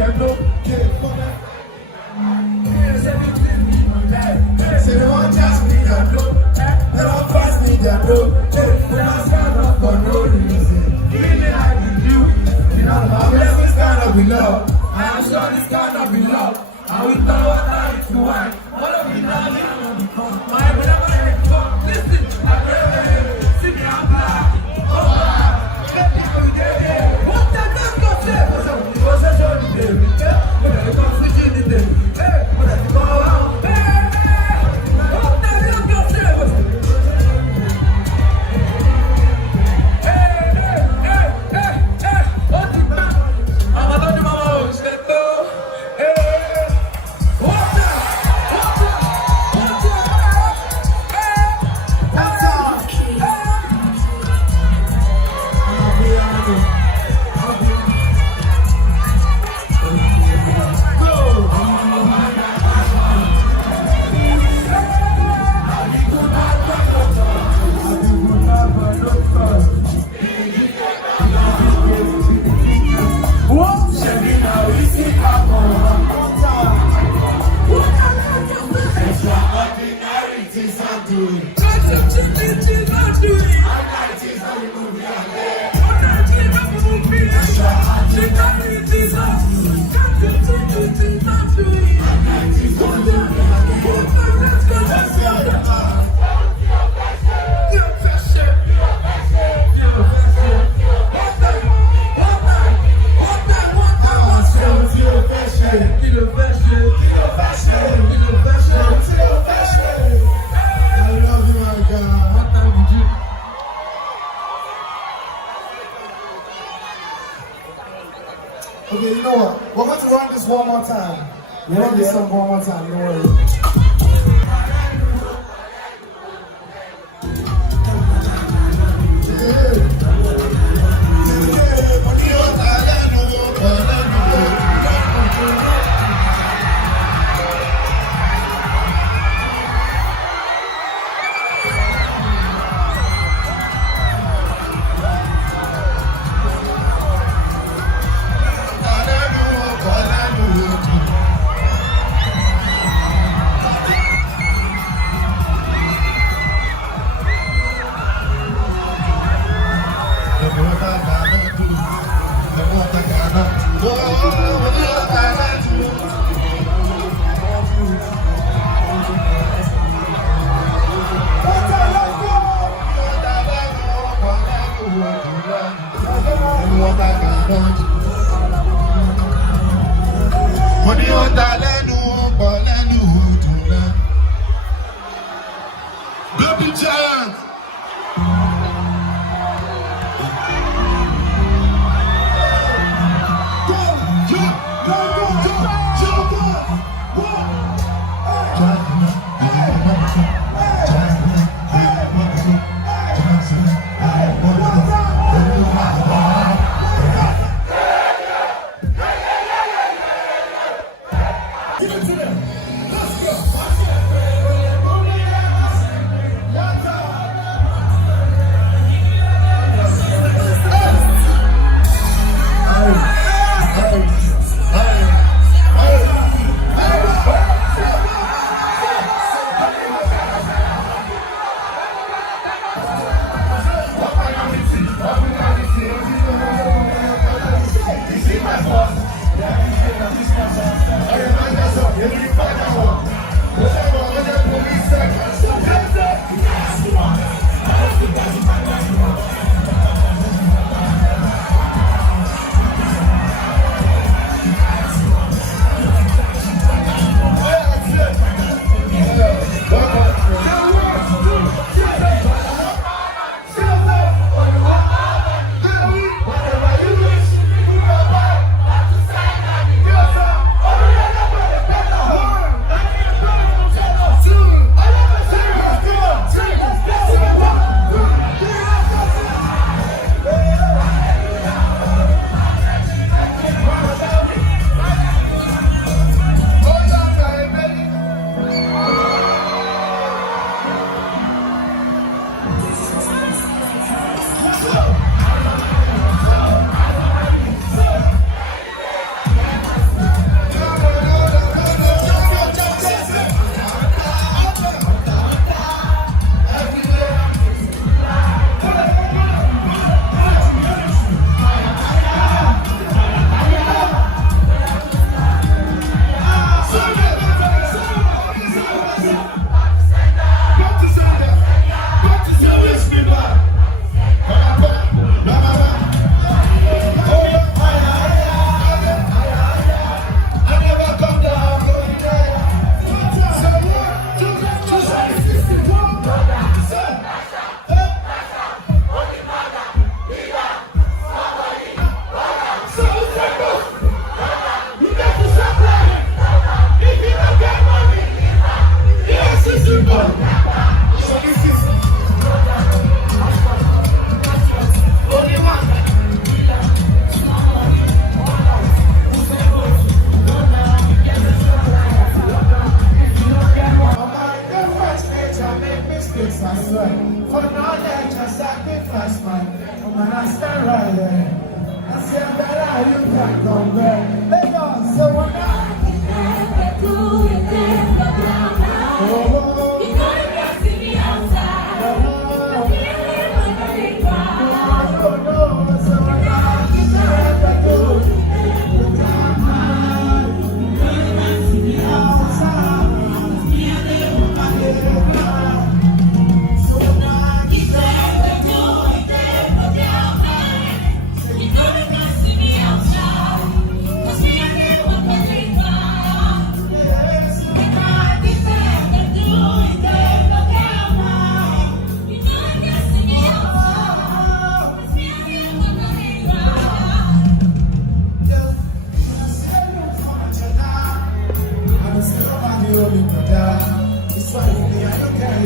them know. Say they want just me, them know. They don't pass me, them know. When I stand up for no reason, feeling like you do. You know, my blessings cannot be love. I am sure this cannot be love. And we know what time to wine. All of me now, me, I'm gonna become. My brother, listen, I pray, see me out back. Let me go there. What the fuck you say? What's that show you there? When I come switching the day. When I go out. What the fuck you say? What the fuck? I'm a lot of my own. Step up. What's that? Okay, you know what? We're going to run this one more time. We'll run this song one more time, don't worry.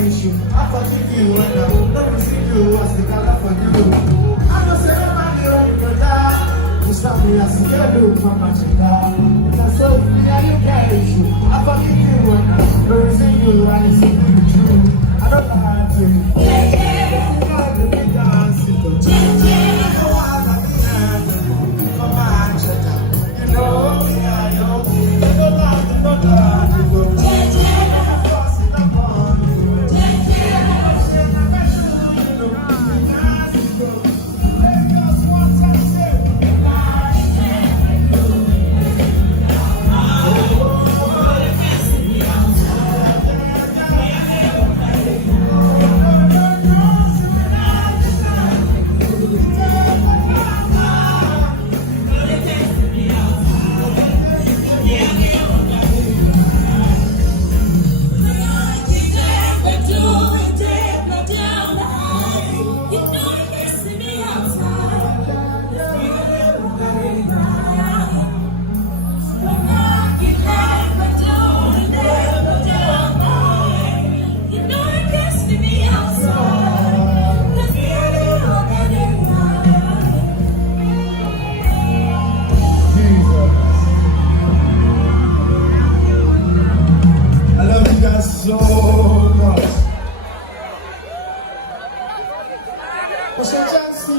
issue. I forgive you when I never see you. I still got love for you. I don't say I'm not here in your life. You stop me, I see you do my magic now. Because so, yeah, you got issue. I forgive you when I never see you. I didn't see you true. I don't lie to you. Yeah, yeah. You know the big dance. Yeah, yeah. So much. What's your chance to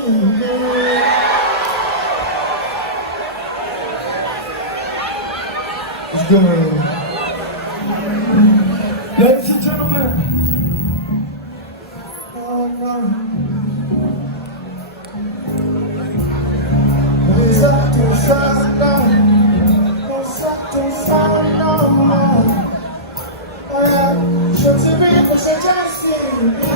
Let's go. Ladies and gentlemen. What's your chance to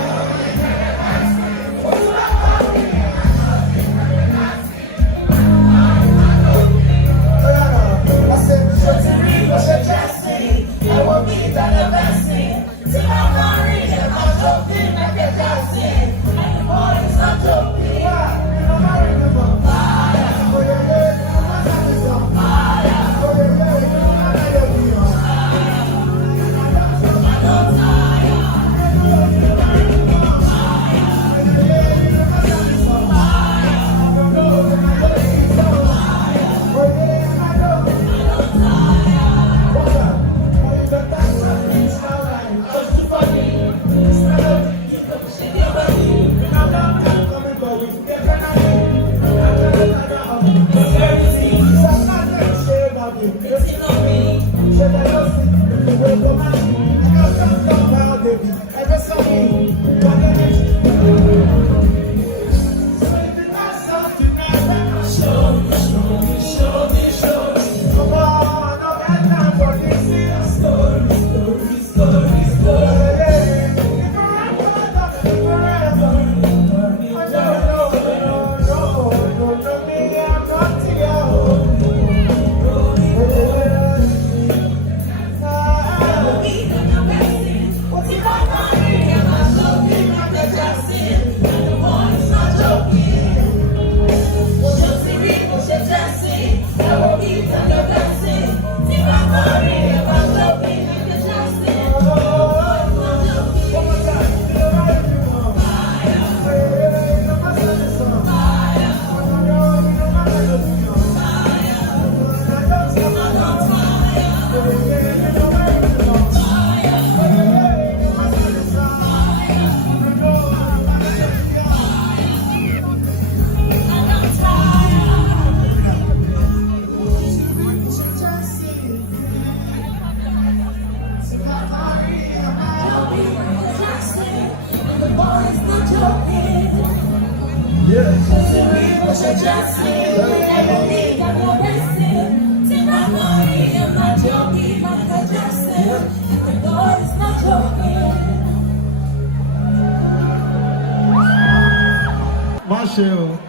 Marshall.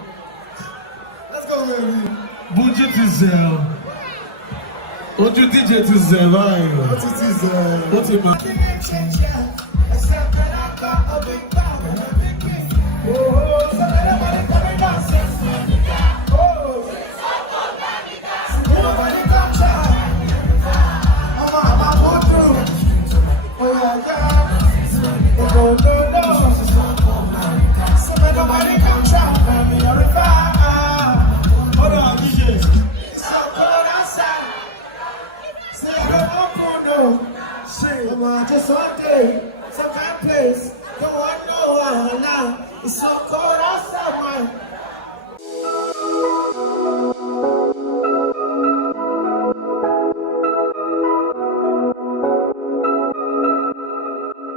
Let's go, baby. Budget is what you DJ to survive? What it is? What it mean? Oh, one day, some kind of place, don't want no one now. It's so cold.